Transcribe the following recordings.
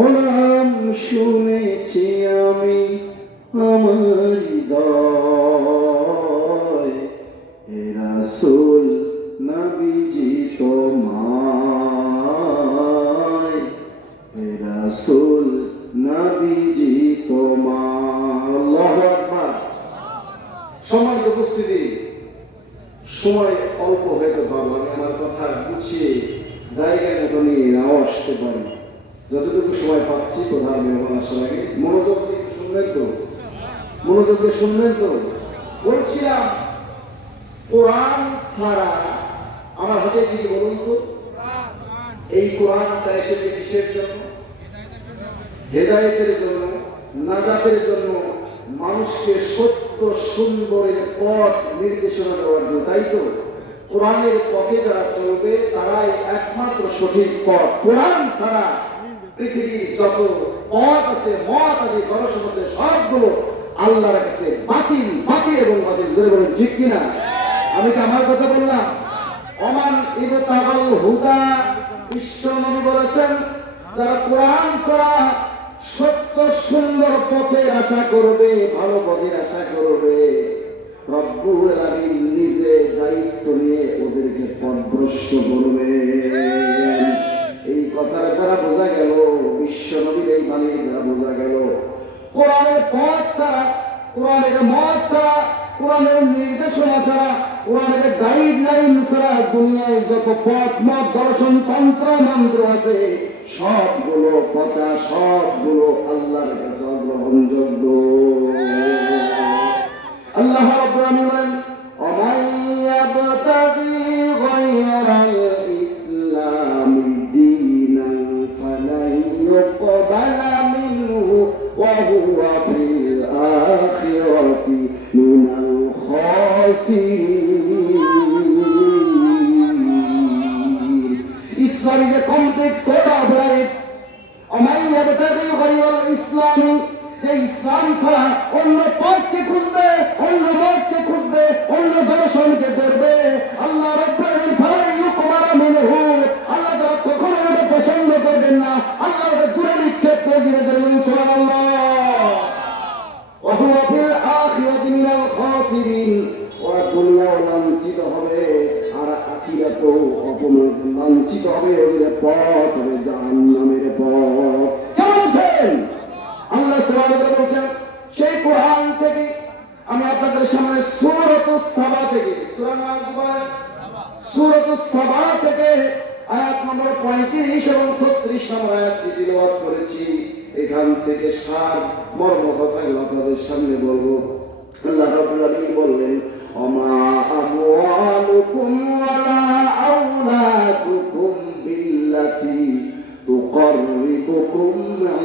ও নাম শুনেছি আমি আমার হৃদয়, হে রাসূল নবীজি তোমায়, হে রাসূল নবীজি তোমায়। আল্লাহু আকবার। সম্মানিত উপস্থিতি, সময় অল্প হয়তো পাবো, আমি আমার কথা গুছিয়ে জায়গায় মতো নিয়ে নাও আসতে পারি। যতটুকু সময় পাচ্ছি প্রধান মেহমান আসার আগে মনোযোগ দিয়ে শুনবেন তো, মনোযোগ দিয়ে শুনবেন তো। বলছিলাম কোরআন ছাড়া আমার হাতে কি বলুন তো, এই কোরআনটা এসেছে কিসের জন্য? হেদায়েতের জন্য, নাজাতের জন্য, মানুষকে সত্য সুন্দরের পথ নির্দেশনা দেওয়ার জন্য, তাই তো? কোরআনের পথে যারা চলবে তারাই একমাত্র সঠিক পথ। কোরআন ছাড়া পৃথিবীর যত পথ আছে, মত আছে, দর্শন আছে, সবগুলো আল্লাহর কাছে বাতিল, বাতিল এবং বাতিল। জোরে বলেন ঠিক কিনা? আমি কি আমার কথা বললাম? ওমান ইবতাগাল হুদা, বিশ্ব নবী বলেছেন যারা কোরআন ছাড়া সত্য সুন্দর পথের আশা করবে, ভালো পথের আশা করবে, রব্বুল আলামিন নিজে দায়িত্ব নিয়ে ওদেরকে পথভ্রষ্ট করবে। এই কথার দ্বারা বোঝা গেল, বিশ্ব নবীর এই বাণীর দ্বারা বোঝা গেল, কোরআনের পথ ছাড়া, কোরআনের মত ছাড়া, কোরআনের নির্দেশনা ছাড়া, কোরআনের গাইডলাইন ছাড়া দুনিয়ায় যত পথ মত দর্শন তন্ত্র মন্ত্র আছে সবগুলো পচা, সবগুলো আল্লাহর কাছে অগ্রহণযোগ্য। আল্লাহ রাব্বুল আলামিন বলেন, ওমান ইয়াবতাগি গায়রাল ইসলামি দীনান ফালান ইউকবালা মিনহু ওয়া হুয়া ফিল আখিরাতি মিনাল খাসিরিন। Islam is a complete code of life. ওমান ইয়াবতাগি গায়রাল ইসলামি, যে ইসলাম ছাড়া অন্য পথকে খুঁজবে, অন্য মতকে খুঁজবে, অন্য দর্শনকে ধরবে, আল্লাহ রাব্বুল আলামিন ফালা ইউকবালা মিনহু, আল্লাহ তাআলা কখনো এটা পছন্দ করবেন না। আল্লাহ এটা দূরে নিক্ষেপ করে দিবেন। সুবহানাল্লাহ। ওয়া হুয়া ফিল আখিরাতি মিনাল খাসিরিন, ওরা দুনিয়াও লাঞ্ছিত হবে আর আখিরাতেও অপমান লাঞ্ছিত হবে। ওদের পথ হবে জাহান্নামের পথ। কেমন আছেন? আল্লাহ সুবহানাহু ওয়া তাআলা বলেন, সেই কোরআন থেকে আমি আপনাদের সামনে সূরাতুস সাবা থেকে, সূরার নাম কি বলে? সূরাতুস সাবা থেকে আয়াত নম্বর 35 এবং 36 নম্বর আয়াতটি তিলাওয়াত করেছি। এখান থেকে সার মর্ম কথাগুলো আপনাদের সামনে বলবো। আল্লাহ রাব্বুল আলামিন বললেন, ওমা আমওয়ালুকুম ওয়ালা আওলাদুকুম বিল্লাতি তুকাররিবুকুম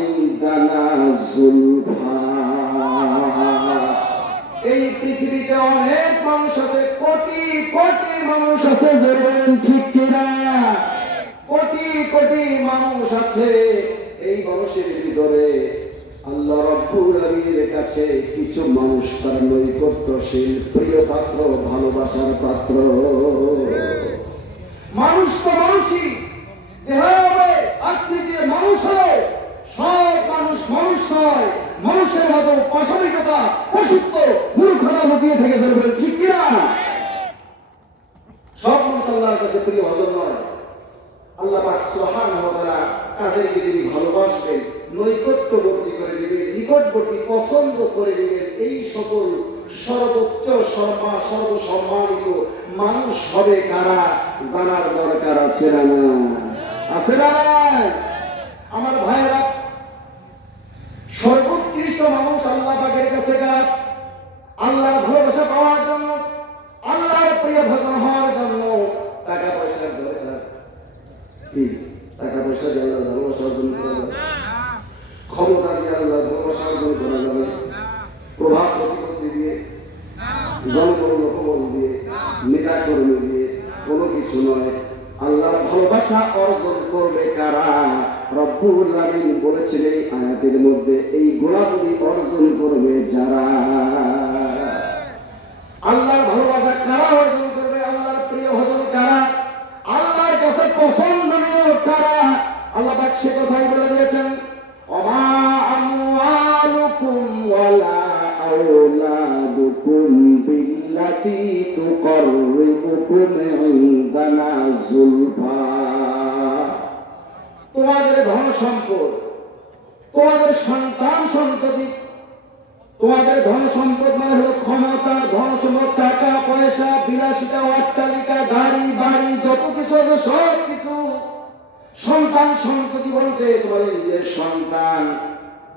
ইনদানা যুলফা। এই পৃথিবীতে অনেক মানুষ আছে, কোটি কোটি মানুষ আছে, যেমন ঠিক কিনা? কোটি কোটি মানুষ আছে। এই মানুষের ভিতরে আল্লাহ রাব্বুল আলামিনের কাছে কিছু মানুষ তার নৈকট্যশীল, প্রিয় পাত্র, ভালোবাসার পাত্র। মানুষ তো মানুষই, দেহ হবে আকৃতি মানুষ হলো, সব মানুষ মানুষ নয়। মানুষের মতো পাশবিকতা, পশুত্ব, মূর্খতা লুকিয়ে থেকে ধরবে, ঠিক কিনা? সব মানুষ আল্লাহর কাছে প্রিয় হজর নয়। আল্লাহ পাক সুবহানাহু ওয়া তাআলা তাদেরকে তিনি ভালোবাসবেন, নৈকট্যবর্তী করে দিবেন, নিকটবর্তী পছন্দ করে দিবেন। এই সকল সর্বোচ্চ সর্বসম্মানিত মানুষ হবে কারা, জানার দরকার আছে না? আছে না? আমার ভাইরা, সর্বোৎকৃষ্ট মানুষ আল্লাহ পাকের কাছে কারা? আল্লাহর ভালোবাসা পাওয়ার জন্য, আল্লাহর প্রিয় ভজন হওয়ার জন্য টাকা পয়সার দরকার কি? টাকা পয়সা দিয়ে আল্লাহর ভালোবাসা অর্জন করা যাবে, ক্ষমতা দিয়ে আল্লাহর ভালোবাসা অর্জন করা যাবে, প্রভাব প্রতিপত্তি দিয়ে, জনগণ খবর দিয়ে, নেতা কর্মী দিয়ে কোনো কিছু নয়। আল্লাহর ভালোবাসা অর্জন করবে কারা? রব্বুল আলামিন বলেছেন এই আয়াতের মধ্যে, এই গোলাপতি অর্জন করবে যারা। আল্লাহর ভালোবাসা কারা অর্জন করবে? আল্লাহর প্রিয় ভজন কারা? আল্লাহর কাছে পছন্দনীয় কারা? আল্লাহ পাক সে কথাই বলে দিয়েছেন, التي تقربكم عندنا زلفى তোমাদের ধন সম্পদ, তোমাদের সন্তান সন্ততি, তোমাদের ধন সম্পদ মানে হলো ক্ষমতা, ধন সম্পদ, টাকা পয়সা, বিলাসিতা, অট্টালিকা, গাড়ি বাড়ি, যত কিছু আছে সব কিছু। সন্তান সন্ততি বলতে তোমাদের নিজের সন্তান,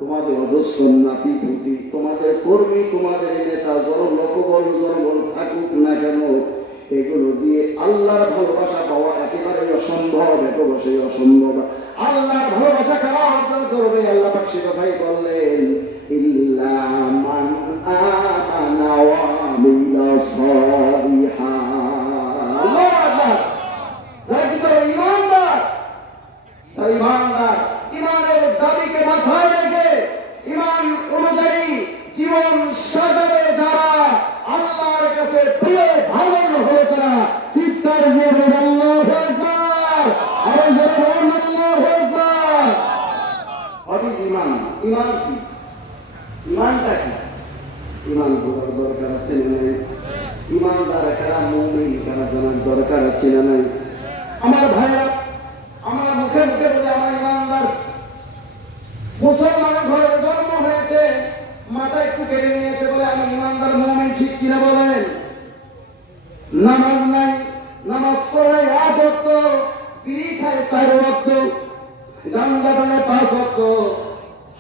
তোমাদের অবস্থ নাতি পুতি, তোমাদের কর্মী, তোমাদের নেতা, লোকবল জনবল থাকুক না কেন, এগুলো দিয়ে আল্লাহর ভালোবাসা পাওয়া একেবারে অসম্ভব, একেবারে অসম্ভব। আল্লাহর ভালোবাসা কারা অর্জন করবে? আল্লাহ পাক সে কথাই বললেন, ইল্লা মান আমানা ওয়া আমিলা সালিহান। আল্লাহু আকবার। যারা কি করে? ঈমানদার। যারা ঈমানদার, ঈমানের দাবিকে মাথায় রেখে ঈমান অনুযায়ী জীবন সাজাবে যারা, আল্লাহর কাছে প্রিয় ভালো হয়ে তারা চিৎকার দিয়ে বলবে আল্লাহু আকবার। আরো জোরে বলুন আল্লাহু আকবার। অবিজ ঈমান। ঈমান কি? ঈমানটা কি? ঈমান বোঝার দরকার আছে না নাই? ঈমানদার কারা, মুমিন কারা জানার দরকার আছে না নাই? আমার ভাইরা, আমার মুখে মুখে বলে আমার ঈমানদার। মুসলমানের ঘরে জন্ম হয়েছে, মাথা একটু কেড়ে নিয়েছে বলে আমি ঈমানদার মুমিন, ঠিক কিনা বলেন? নামাজ নাই, নামাজ পড়ে 8 ওয়াক্ত, বিড়ি খায় 4 ওয়াক্ত, গাঞ্জা টানে 5 ওয়াক্ত।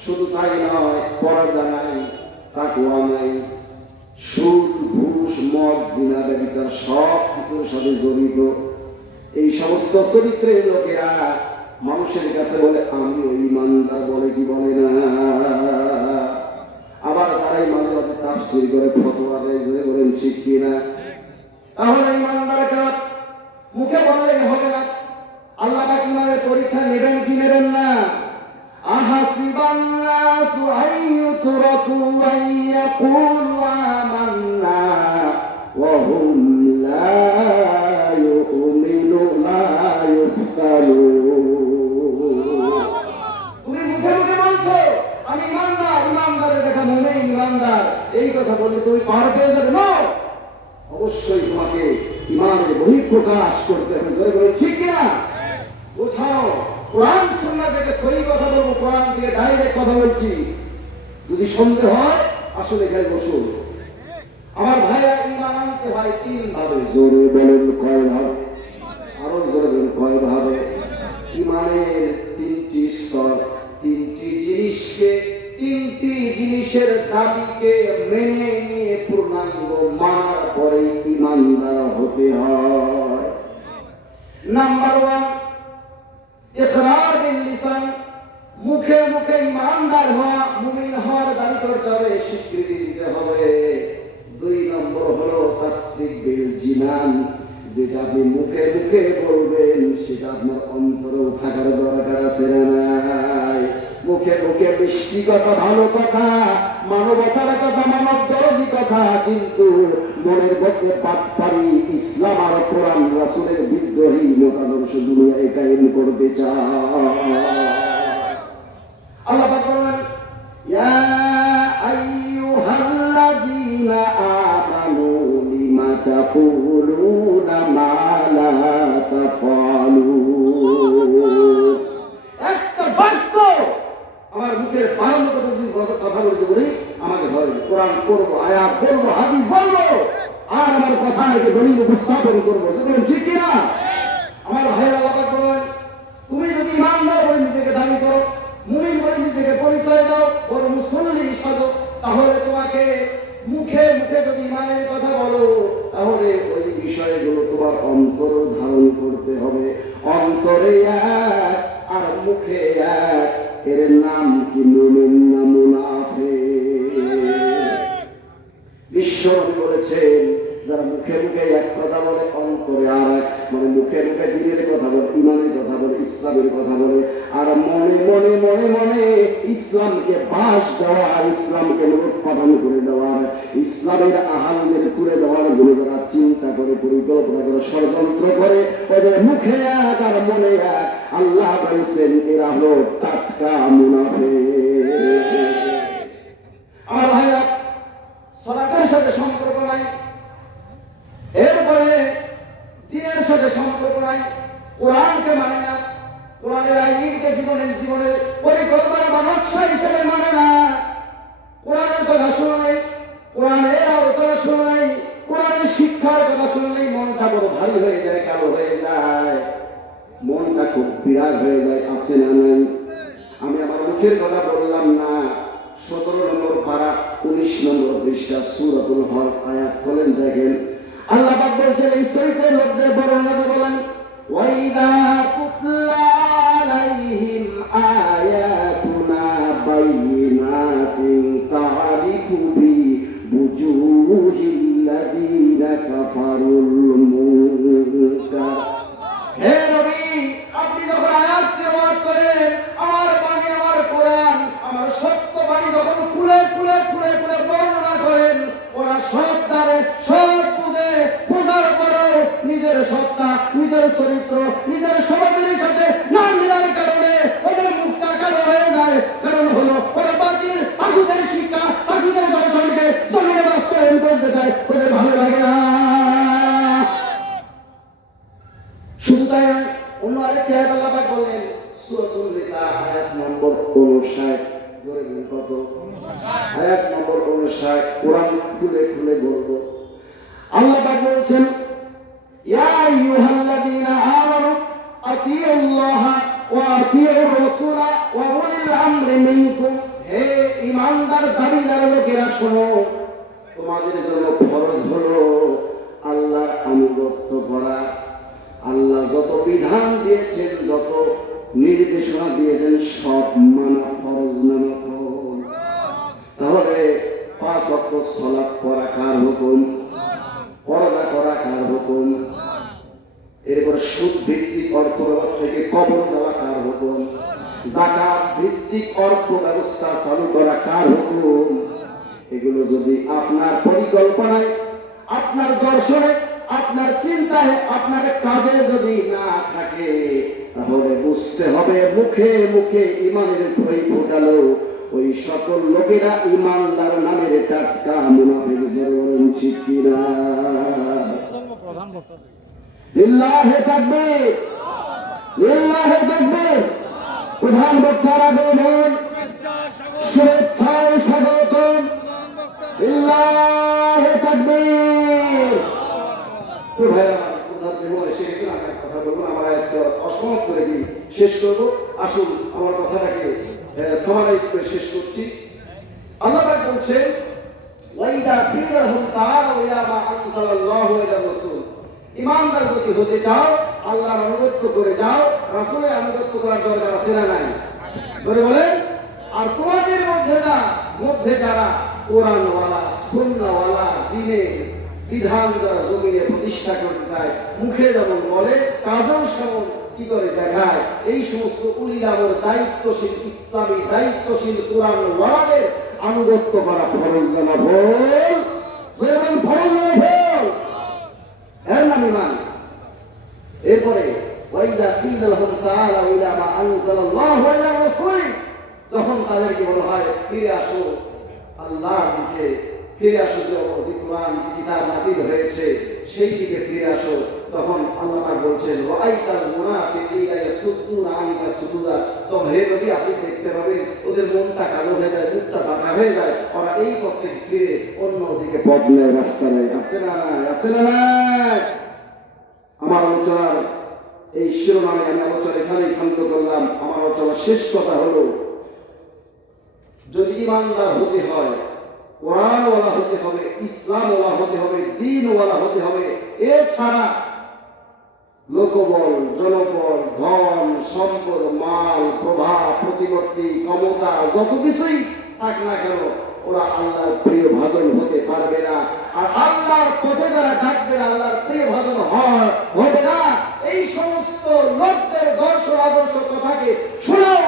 শুধু তাই নয়, পর্দা নাই, তাকওয়া নাই, সুদ ঘুষ মদ জিনা ব্যভিচার সব কিছুর সাথে জড়িত। এই সমস্ত চরিত্রের লোকেরা মানুষের কাছে বলে আমি ওই ঈমানদার, বলে কি বলে না? আবার তারাই মাঝে মাঝে তাফসীর করে ফতোয়া দেয়, যে বলেন ঠিক কিনা? তাহলে ঈমানদার কারা? মুখে বললে হবে না। আল্লাহ পাক ঈমানের পরীক্ষা নেবেন কি নেবেন না? আহাসিবান নাসু আইয়ুতরাকু আইয়াকুলু আমান্না ওয়া হুম লা ইউমিনুন লা ইফতারুন। তুমি মুখে মুখে বলছো আমি ঈমানদার, ঈমানদারের দেখা মুমিন, ঈমানদার, এই কথা বললে তুমি পার পেয়ে যাবে না। অবশ্যই তোমাকে ঈমানের বহিঃপ্রকাশ করতে হবে। জোরে বলে ঠিক কিনা? বোঝাও। কোরআন সুন্নাহ থেকে সহি কথা বলবো, কোরআন থেকে ডাইরেক্ট কথা বলছি। যদি সন্দেহ হয় আসলে এখানে বসুন। আমার ভাইরা, ঈমান আনতে হয় 3 ভাবে। জোরে বলেন কয় ভাবে? আরো জোরে বলেন কয় ভাবে? ঈমানের 3টি স্তর, 3টি জিনিসকে, 3টি জিনিসের দাবিকে মেনে নিয়ে পূর্ণাঙ্গ মানার পরে ঈমানদার হতে হয়। নাম্বার 1, ইকরার বিল লিসান, মুখে মুখে ঈমানদার হওয়া, মুমিন হওয়ার দাবি করতে হবে, স্বীকৃতি দিতে হবে। 2 নম্বর হলো তাসদিক বিল জিনান, যেটা আপনি মুখে মুখে বলবেন সেটা আপনার অন্তরেও থাকার দরকার আছে না নাই? মুখে মুখে মিষ্টি কথা, ভালো কথা, মানবতার কথা, মানব দরদি কথা, কিন্তু মনের মধ্যে বাটপারি, ইসলাম আর কোরআন রাসূলের বিদ্রোহী মতাদর্শ দুনিয়ায় কায়েম করতে চায়। আল্লাহ পাক বলেন, ইয়া আইয়ুহাল্লাযীনা আমানু লিমা তাকুলুনা মা লা তাফআলুন। একটা বাক্য আমার মুখের বানানো কথা যদি কথা বলতে বলি, আমাকে ধরে কোরআন করবো, আয়াত বলবো, হাদিস বলবো, আর আমার কথা নাকি দলিল উপস্থাপন করবো। ঠিক কিনা? আমার ভাইয়ের আল্লাহ পাক বলেন, তুমি যদি ঈমানদার বলে নিজেকে দাবি করো, মুমিন বলে নিজেকে পরিচয় দাও, বড় মুসল্লি সাজো, তাহলে তোমাকে মুখে মুখে যদি ঈমানের কথা বলো, তাহলে ওই বিষয়গুলো তোমার অন্তর ধারণ করতে হবে। অন্তরে এক আর মুখে এক, এর নাম কি মুমিন না মুনাফিক? বিশ্বনবী বলেছেন, যারা মুখে মুখে এক কথা বলে অন্তরে আর এক, মানে মুখে মুখে দ্বীনের কথা বলে, ঈমানের কথা বলে, ইসলামের কথা বলে, আর মনে মনে মনে মনে ইসলামকে বাস দেওয়া, ইসলামকে উৎপাদন করে দেওয়ার, ইসলামের আহালদের করে দেওয়ার গুলো যারা চিন্তা করে, পরিকল্পনা করে, ষড়যন্ত্র করে, ওদের মুখে এক আর মনে এক, আল্লাহ বলেছেন এরা হলো টাটকা মুনাফিক। আমার ভাইরা, সালাতের সাথে সম্পর্ক নাই, সাথে সম্পর্ক নাই, কোরআনকে মানে না, কোরআনের আইনকে জীবনের পরিকল্পনা বা নকশা হিসেবে মানে না, কোরআনের কথা শুনে নেই, কোরআনের আলোচনা শুনে নেই, কোরআনের শিক্ষার কথা শুনে নেই, মনটা বড় ভারী হয়ে যায়, কালো হয়ে যায়, মনটা খুব বিরাগ হয়ে যায়। আছে না নাই? আমি আমার মুখের কথা বললাম না। 17 নম্বর পারা 19 নম্বর পৃষ্ঠা সূরাতুল হজ আয়াত খোলেন, দেখেন আল্লাহ পাক বলছেন, এই চরিত্রের লোকদের বর্ণনা দিয়ে বলেন, ওয়াইদা তুতলা আলাইহিম আয়াতুনা বাইয়িনাতিন তারিফু বি বুজুহিল্লাযীনা কাফারুল মুনকার। হে নবী, আপনি যখন আয়াত তেলাওয়াত করেন, আমার বাণী, আমার কোরআন, আমার সত্য বাণী যখন খুলে খুলে খুলে খুলে বর্ণনা করেন, ওরা সব দ্বারে সব বুঝে, বোঝার পরেও নিজের সত্তা, নিজের চরিত্র, নিজের স্বভাবের সাথে না মিলার কারণে ওদের মুখটা কালো হয়ে যায়। কারণ হলো ওরা বাতিল তাগুতের শিক্ষা, তাগুতের দর্শনকে জমিনে বাস্তবায়ন করতে চায়, ওদের ভালো লাগে না। শুধু তাই নয়, অন্য আরেকটি আয়াত আল্লাহ পাক বলেন, সূরাতুন নিসা আয়াত নম্বর 59, ধরে নিন কত? আয়াত নম্বর 59, কোরআন খুলে খুলে বলবো। আল্লাহ পাক বলছেন, ইয়া আইয়ুহাল্লাযীনা আমানু আতিউল্লাহ ওয়া আতিউর রাসূলা ওয়া উলিল আমরি মিনকুম। হে ঈমানদার দাবিদার লোকেরা শোনো, তোমাদের জন্য ফরজ হলো আল্লাহর আনুগত্য করা। আল্লাহ যত বিধান দিয়েছেন, যত নির্দেশনা দিয়েছেন, সব মানা ফরজ না নফল। তাহলে 5 ওয়াক্ত সালাত পড়া কার হুকুম? পর্দা করা কার হুকুম? এরপর সুদ ভিত্তিক অর্থ ব্যবস্থাকে কবর দেওয়া কার হুকুম? যাকাত ভিত্তিক অর্থ ব্যবস্থা চালু করা কার হুকুম? এগুলো যদি আপনার পরিকল্পনায়, আপনার দর্শনে, আপনার চিন্তায়, আপনার কাজে যদি না থাকে, তাহলে বুঝতে হবে মুখে মুখে ইমানের খই ফোটালো ওই সকল লোকেরা ইমানদার নামের টাটকা মুনাফিক। বলেন ঠিক কিনা? লিল্লাহি তাকবীর, লিল্লাহি তাকবীর। প্রধান বক্তার আগমন, শুভেচ্ছায় স্বাগতম। লিল্লাহি তাকবীর। তো ভাইরা, প্রধান মেহমান এসে গেছেন, আমি কথা বলবো, আমরা একটা অসমাপ্ত করে দিই, শেষ করবো। আসুন আমার কথাটাকে সামারাইজ করে শেষ করছি। আল্লাহ পাক বলছেন, ওয়াইদা কিলা লাহুম তাআলাউ ইলা মা আনজালাল্লাহু ইলা রাসূল। ঈমানদার যদি হতে চাও, আল্লাহর আনুগত্য করে যাও। রাসূলের আনুগত্য করার দরকার আছে না নাই? ধরে বলেন। আর তোমাদের মধ্যে যারা কোরআনওয়ালা, সুন্নাহওয়ালা, দ্বীনের বিধান যারা জমিনে প্রতিষ্ঠা করতে চায়, মুখে যেমন বলে, কাজেও সেমন কি করে দেখায়, এই সমস্ত উলিল আমর দায়িত্বশীল, ইসলামী দায়িত্বশীল কোরআনওয়ালাদের আনুগত্য করা ফরজ না নফল? ফরজ না নফল? এর নাম ঈমান। এরপরে ওয়াইদা কিলা লাহুম তাআলাউ ইলা মা আনজালাল্লাহু ইলা রাসূল, যখন তাদেরকে বলা হয় ফিরে আসো আল্লাহর দিকে, ফিরে আসো, যে কোরআন, যে কিতাব নাযিল হয়েছে সেই দিকে ফিরে আসো, তখন আল্লাহ বলছেন, ওয়াইতাল মুনাফিকিনা ইয়াসুদ্দুনা আনকা সুদুদা। তখন হে নবী, আপনি দেখতে পাবেন ওদের মনটা কালো হয়ে যায়, মুখটা বাঁকা হয়ে যায়, ওরা এই পথ থেকে ফিরে অন্য দিকে পথ নেয়, রাস্তা নেয়। আছে না নাই? আছে না নাই? আমার আলোচনার এই শিরোনামে আমি আলোচনা এখানেই ক্ষান্ত করলাম। আমার আলোচনার শেষ কথা হলো, যদি ঈমানদার হতে হয়, কোরআনওয়ালা হতে হবে, ইসলামওয়ালা হতে হবে, দ্বীনওয়ালা হতে হবে। এছাড়া লোকবল, জনবল, ধন সম্পদ, মাল, প্রভাব, প্রতিপত্তি, ক্ষমতা, যত কিছুই থাক না কেন, ওরা আল্লাহর প্রিয় ভাজন হতে পারবে না। আর আল্লাহর পথে যারা থাকবে না, আল্লাহর প্রিয় ভাজন হবে না। এই সমস্ত লোকদের দর্শন আদর্শ কথাকে শোনাও,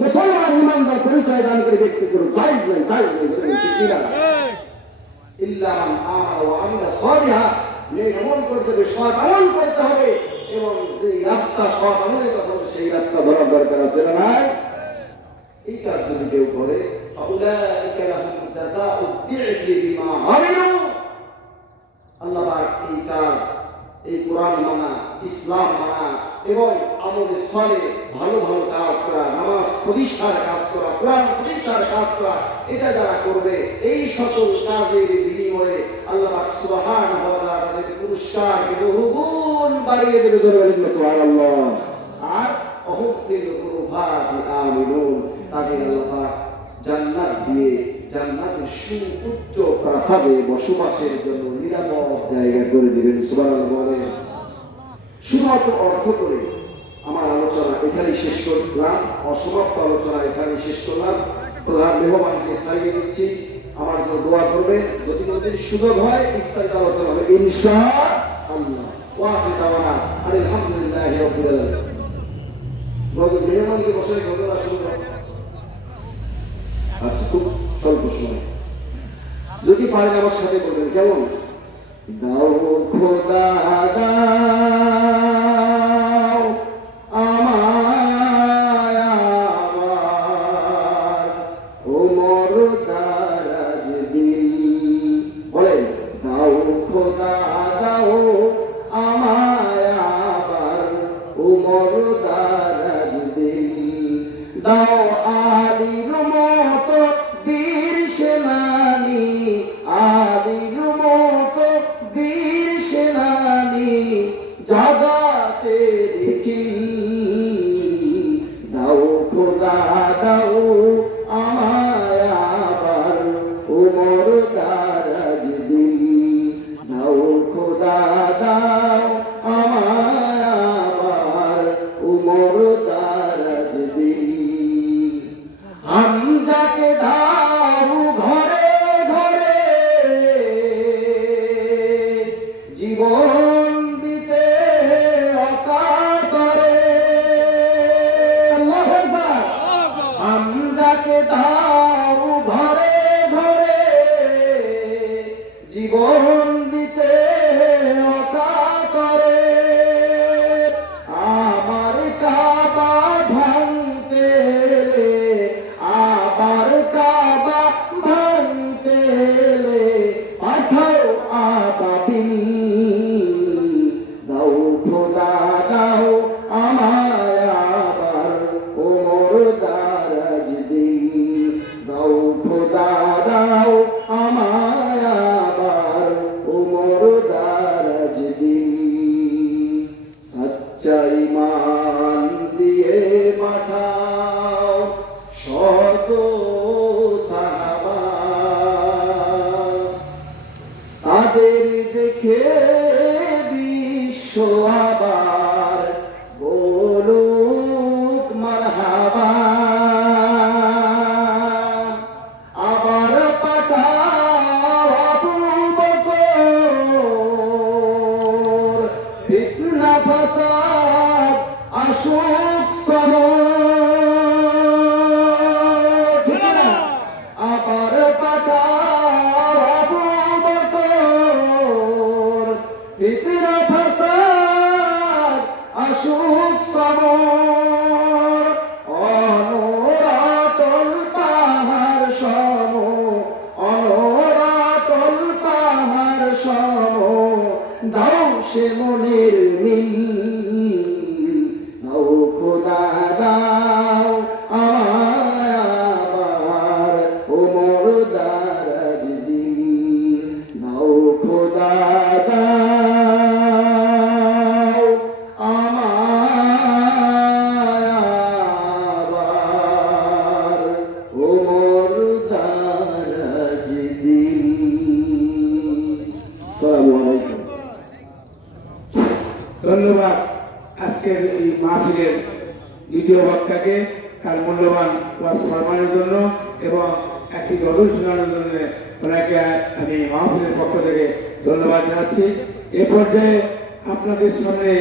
মুসলমান ইমানদার পরিচয় দান করে ব্যক্তি করো, জায়েজ নাই, জায়েজ নাই। ইল্লা মান আমানা ওয়া আমিলা সালিহা, নেক আমল করতে হবে, সৎ আমল করতে হবে, এবং যে রাস্তা সৎ আমলের কথা সেই রাস্তা ধরার দরকার আছে না নাই? এই কাজ যদি কেউ করে, ফাউলাইকা লাহুম জাযাউ দি'ফি বিমা আমিলু। আল্লাহ পাক এই কাজ, এই কোরআন মানা, ইসলাম মানা এবং আমলে সালেহ ভালো ভালো কাজ করা, নামাজ প্রতিষ্ঠার কাজ করা, কোরআন প্রতিষ্ঠার কাজ করা, এটা যারা করবে এই সকল কাজের বিনিময়ে আল্লাহ পাক সুবহানাহু ওয়া তাআলা তাদের পুরস্কারকে বহুগুণ বাড়িয়ে দেবে। সুবহানাল্লাহ। আর অহুফিল গুরুফাতি আমিনুন, তাদের আল্লাহ পাক জান্নাত দিয়ে জান্নাতের সুউচ্চ প্রাসাদে বসবাসের জন্য নিরাপদ জায়গা করে দিবেন। সুবহানাল্লাহ। শুধুমাত্র অর্থ করে আমার আলোচনা এখানে শেষ করলাম, অসমাপ্ত আলোচনা এখানে শেষ করলাম। প্রধান মেহমানকে ছাড়িয়ে দিচ্ছি, আমার জন্য দোয়া করবে, যদি কোনোদিন সুযোগ হয় বিস্তারিত আলোচনা হবে ইনশাআল্লাহ। ওয়াফি দাওয়ানা আলহামদুলিল্লাহি রাব্বিল আলামিন। মেহমানকে বসে ঘটনা শুনবো। আচ্ছা, খুব স্বল্প সময়, যদি পারেন আমার সাথে বলবেন কেমন? দাও খোদা দাও আমায় আবার ওমর দারাজ দিল। বলেন, দাও খোদা দাও আমায় আবার ওমর দারাজ দিল। দাও আলীর মতো বীর সেনানী, আলীর মতো বীর সেনানী জাগাতে দেখি। দাও খোদা দাও আমায় আবার ওমর দারাজ দিল। দাও খোদা দাও আমায় আবার ওমর দারাজ দিল। হামজাকে দাও ঘরে ঘরে জীবন দিতে অকাতরে। আল্লাহু আকবার। হামজাকে দাও ঘরে ঘরে জীবন দিতে অকাতরে। আমার কাবা ভাঙতে এলে, আবার কাবা ভাঙতে এলে পাঠাও আবাবিল। দাও খোদা দাও আমায় আবার ওমর দারাজ দিল। দাও খোদা দাও আমায় আবার ওমর দারাজ দিল। সচ্চা ঈমান দিয়ে পাঠাও শত সাহাবা, তাদের দেখে বিশ্ব আবার বলুক মারহাবা। আবার পাঠাও আবু বকর, ফিতনা ফাসাদ আসুক সমর। আবার পাঠাও আবু বকর, ফিতনা ফাসাদ আসুক সমর। অনরাতল পাহাড় সম, অনরাতল পাহাড় সম দাও সে মনের মিল। দাও খোদা দাও আমায় আবার ওমর দারাজ দিল। দাও খোদা দাও আমায় আবার ওমর দারাজ দিল। আসসালামু আলাইকুম। ধন্যবাদ আজকের এই মাহফিলের দ্বিতীয় বক্তাকে তার মূল্যবান ওয়াজ ফরমানের জন্য এবং একটি গজল শোনানোর জন্য ওনাকে আমি মাহফিলের পক্ষ থেকে ধন্যবাদ জানাচ্ছি। এ পর্যায়ে আপনাদের সামনে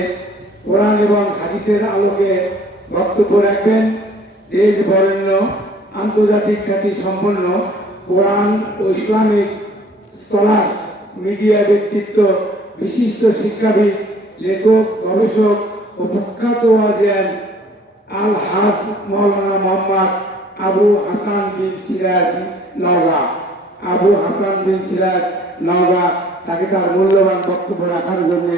কোরআন এবং হাদিসের আলোকে বক্তব্য রাখবেন দেশ বরেণ্য আন্তর্জাতিক খ্যাতি সম্পন্ন কোরআন ও ইসলামিক স্কলার, মিডিয়া ব্যক্তিত্ব, বিশিষ্ট শিক্ষাবিদ, লেখক, গবেষক ও প্রখ্যাত ওয়াজিয়ান আল হাজ মৌলানা মোহাম্মদ আবু হাসান বিন সিরাজ নওগাঁ। আবু হাসান বিন সিরাজ নওগাঁ তাকে তার মূল্যবান বক্তব্য রাখার জন্য